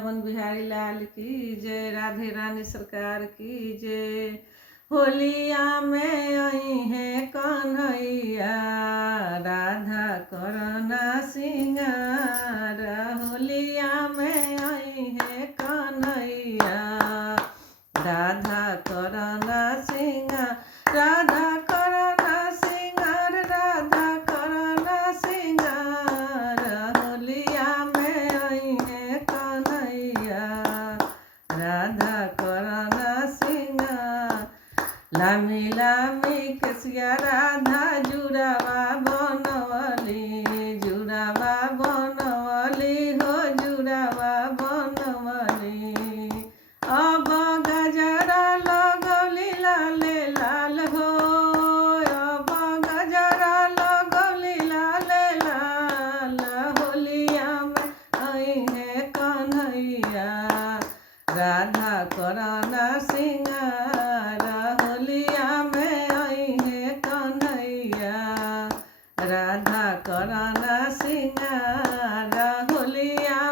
वृंदावन बिहारी लाल की जय, राधे रानी सरकार की जय। होलिया में आई है कन्हैया, राधा करना सिंगार। होलिया में आई है कन्हैया, राधा करना सिंगार, राधा करना सिंगार, राधा करना सिंगार। होलिया में आई है कन्हैया, राधा करना सिंगार। लामी लामी केसिया राधा जुड़ावा बनवली, जुड़ावा बनवली हो, जुड़ावा बनवली। अब गजरा लगौली लाले लाल हो, अब गजरा लगौली लाले लाल। होलिया में आई है कन्हैया, राधा करना सिंगार। होलिया में आई है कन्हैया, राधा करना सिंगार। होलिया